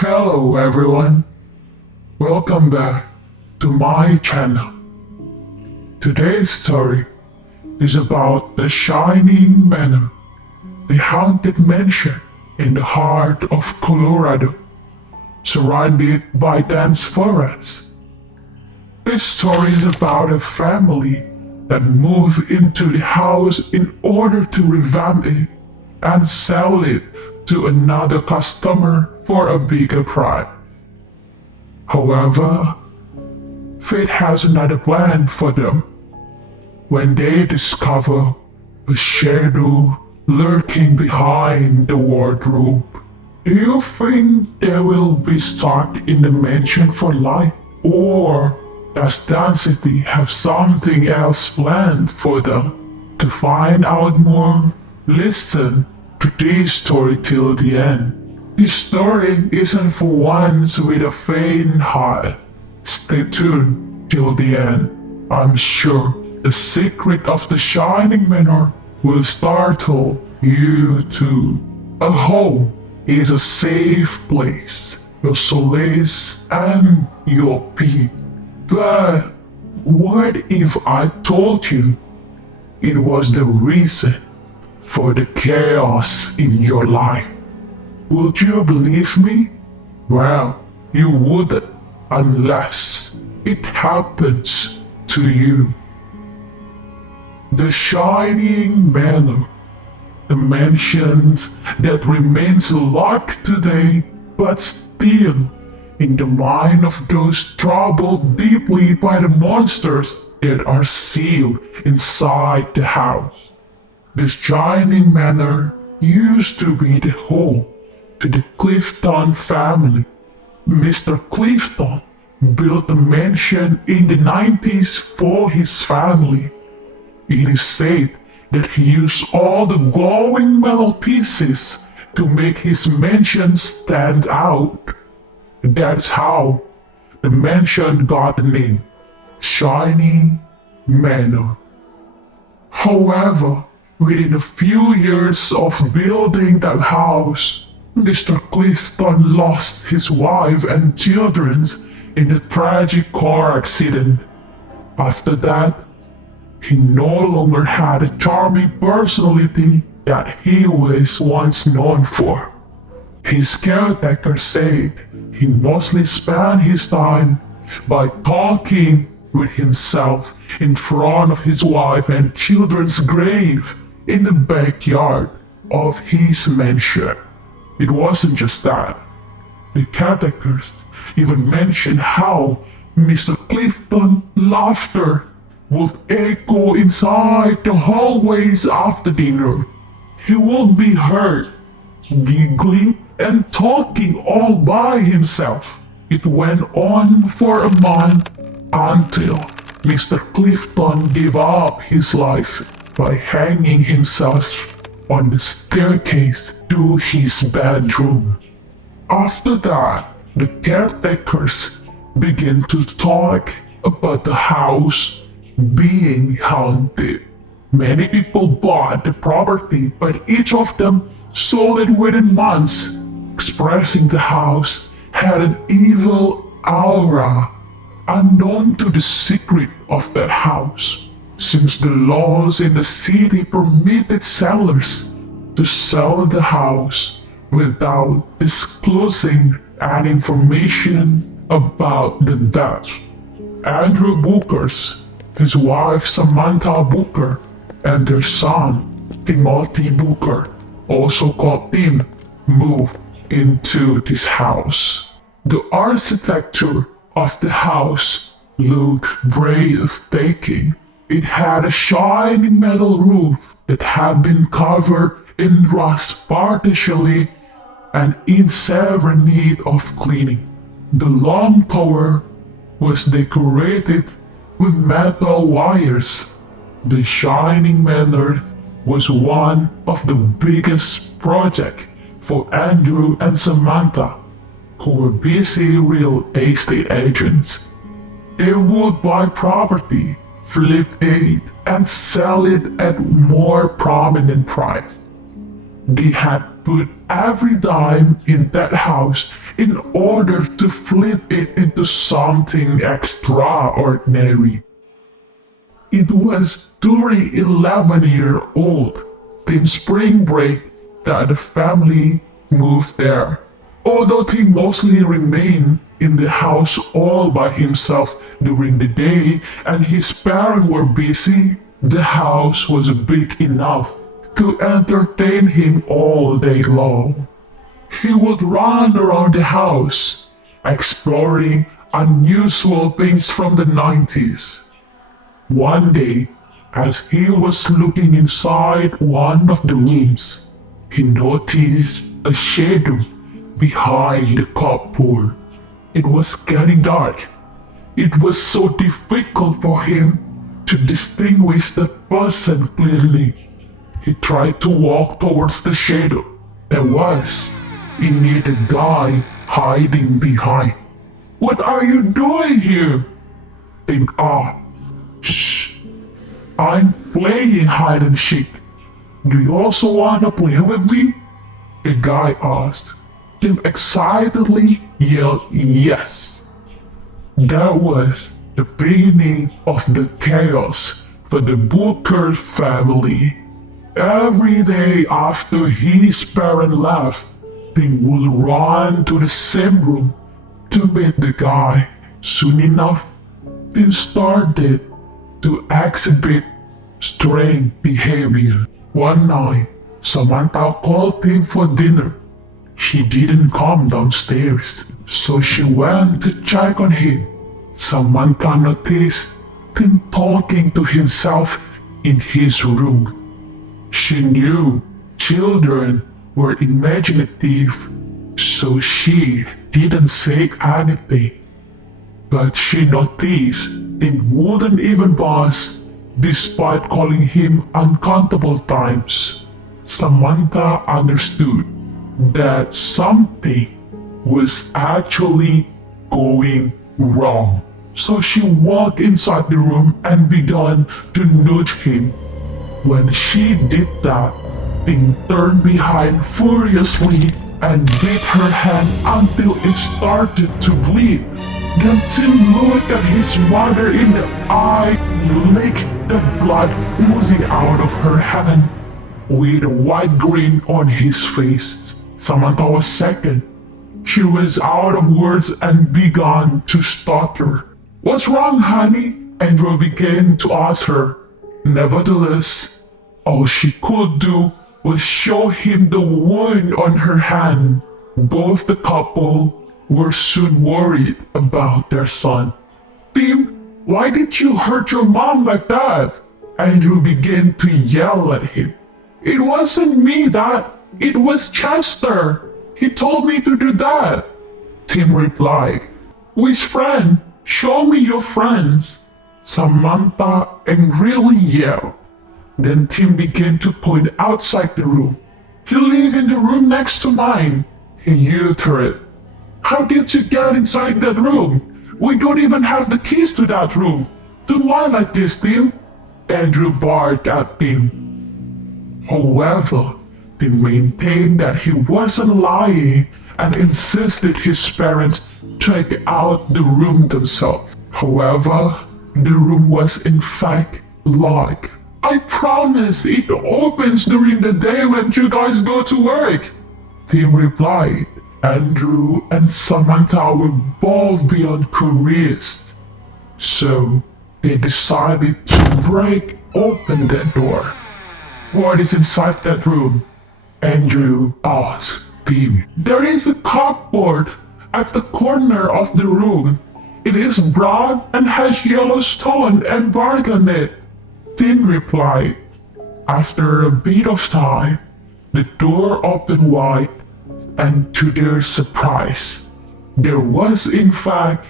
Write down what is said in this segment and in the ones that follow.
Hello everyone, welcome back to my channel. Today's story is about the Shining Manor, the haunted mansion in the heart of Colorado, surrounded by dense forests. This story is about a family that moved into the house in order to revamp it and sell it to another customer for a bigger price. However, fate has another plan for them when they discover a shadow lurking behind the wardrobe. Do you think they will be stuck in the mansion for life, or does Density have something else planned for them? To find out more, listen to this story till the end. This story isn't for ones with a faint heart. Stay tuned till the end. I'm sure the secret of the Shining Manor will startle you too. A home is a safe place, your solace and your peace. But what if I told you it was the reason for the chaos in your life? Would you believe me? Well, you wouldn't unless it happens to you. The Shining Manor, the mansions that remains locked today, but still in the mind of those troubled deeply by the monsters that are sealed inside the house. The Shining Manor used to be the home to the Clifton family. Mr. Clifton built a mansion in the 90s for his family. It is said that he used all the glowing metal pieces to make his mansion stand out. That's how the mansion got the name Shining Manor. However, within a few years of building that house, Mr. Clifton lost his wife and children in a tragic car accident. After that, he no longer had a charming personality that he was once known for. His caretaker said he mostly spent his time by talking with himself in front of his wife and children's grave in the backyard of his mansion. It wasn't just that. The caretakers even mentioned how Mr. Clifton's laughter would echo inside the hallways after dinner. He would be heard giggling and talking all by himself. It went on for a month until Mr. Clifton gave up his life by hanging himself on the staircase to his bedroom. After that, the caretakers began to talk about the house being haunted. Many people bought the property, but each of them sold it within months, expressing the house had an evil aura unknown to the secret of that house, since the laws in the city permitted sellers to sell the house without disclosing any information about the death. Andrew Booker's, his wife Samantha Booker, and their son Timothy Booker, also called Tim, moved into this house. The architecture of the house looked breathtaking. It had a shining metal roof that had been covered in rust partially and in severe need of cleaning. The long tower was decorated with metal wires. The Shining Manor was one of the biggest projects for Andrew and Samantha, who were busy real estate agents. They would buy property, flip it, and sell it at more prominent price. They had put every dime in that house in order to flip it into something extraordinary. It was during 11-year-old Tim's spring break that the family moved there. Although Tim mostly remained in the house all by himself during the day and his parents were busy, the house was big enough to entertain him all day long. He would run around the house, exploring unusual things from the 90s. One day, as he was looking inside one of the rooms, he noticed a shadow behind the cupboard. It was getting dark. It was so difficult for him to distinguish the person clearly. He tried to walk towards the shadow. There was indeed a guy hiding behind. "What are you doing here?" Tim asked. "Shh, I'm playing hide and seek. Do you also want to play with me?" the guy asked. Tim excitedly yelled yes. That was the beginning of the chaos for the Booker family. Every day after his parents left, Tim would run to the same room to meet the guy. Soon enough, Tim started to exhibit strange behavior. One night, Samantha called Tim for dinner. She didn't come downstairs, so she went to check on him. Samantha noticed Tim talking to himself in his room. She knew children were imaginative, so she didn't say anything. But she noticed Tim wouldn't even buzz despite calling him uncountable times. Samantha understood that something was actually going wrong. So she walked inside the room and began to nudge him. When she did that, Tim turned behind furiously and beat her hand until it started to bleed. Then Tim looked at his mother in the eye, licked the blood oozing out of her hand with a wide grin on his face. Samantha was shaken. She was out of words and began to stutter. "What's wrong, honey?" Andrew began to ask her. Nevertheless, all she could do was show him the wound on her hand. Both the couple were soon worried about their son. "Tim, why did you hurt your mom like that?" Andrew began to yell at him. "It wasn't me, Dad. It was Chester. He told me to do that." Tim replied, "Which friend? Show me your friends." Samantha angrily yelled. Then Tim began to point outside the room. "You live in the room next to mine," he uttered. "How did you get inside that room? We don't even have the keys to that room. Don't lie like this, Tim." Andrew barked at Tim. However, Tim maintained that he wasn't lying and insisted his parents check out the room themselves. However, the room was in fact locked. "I promise it opens during the day when you guys go to work," Tim replied. Andrew and Samantha were both beyond curious, so they decided to break open that door. "What is inside that room?" Andrew asked Tim. "There is a cupboard at the corner of the room. It is brown and has yellow stone embarked on it," Tim replied. After a bit of time, the door opened wide, and to their surprise, there was in fact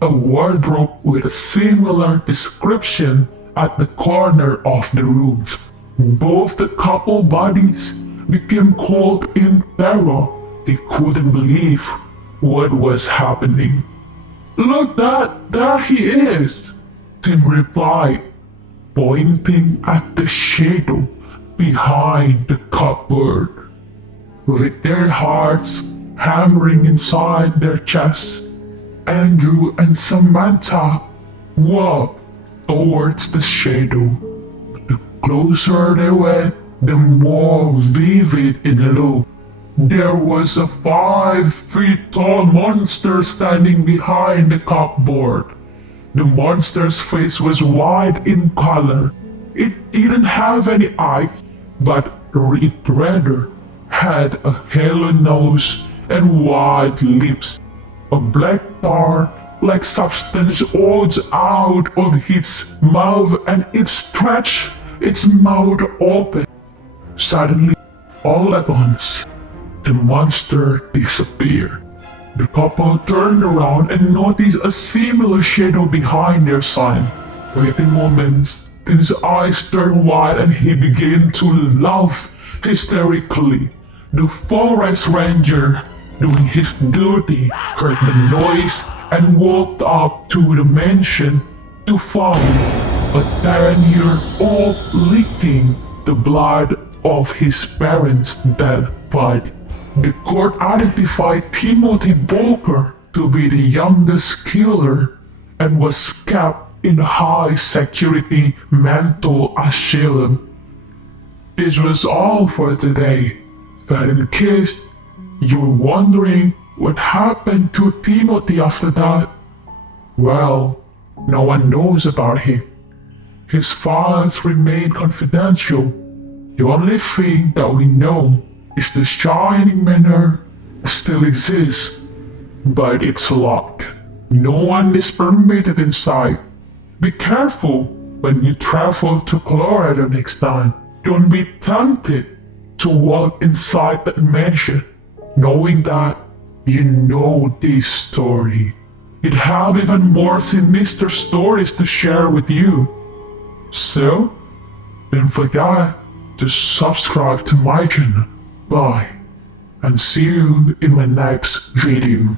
a wardrobe with a similar description at the corner of the room. Both the couple bodies became cold in terror. They couldn't believe what was happening. "Look, Dad, there he is," Tim replied, pointing at the shadow behind the cupboard. with their hearts hammering inside their chests. Andrew and Samantha walked towards the shadow. The closer they went, the more vivid it looked. There was a 5 feet tall monster standing behind the cupboard. The monster's face was white in color. It didn't have any eyes, but it rather had a halo nose and wide lips. A black tar-like substance oozed out of its mouth and it stretched its mouth open. Suddenly, all at once, the monster disappeared. The couple turned around and noticed a similar shadow behind their son. Within moments, his eyes turned wide and he began to laugh hysterically. The forest ranger, doing his duty, heard the noise and walked up to the mansion to find a 10-year-old licking the blood of his parents' dead body. The court identified Timothy Bolker to be the youngest killer and was kept in a high-security mental asylum. This was all for today, but in case you were wondering what happened to Timothy after that, well, no one knows about him. His files remain confidential. The only thing that we know is the Shining Manor still exists, but it's locked. No one is permitted inside. Be careful when you travel to Colorado next time. Don't be tempted to walk inside that mansion, knowing that you know this story. It have even more sinister stories to share with you. So, don't forget to subscribe to my channel. Bye, and see you in my next video.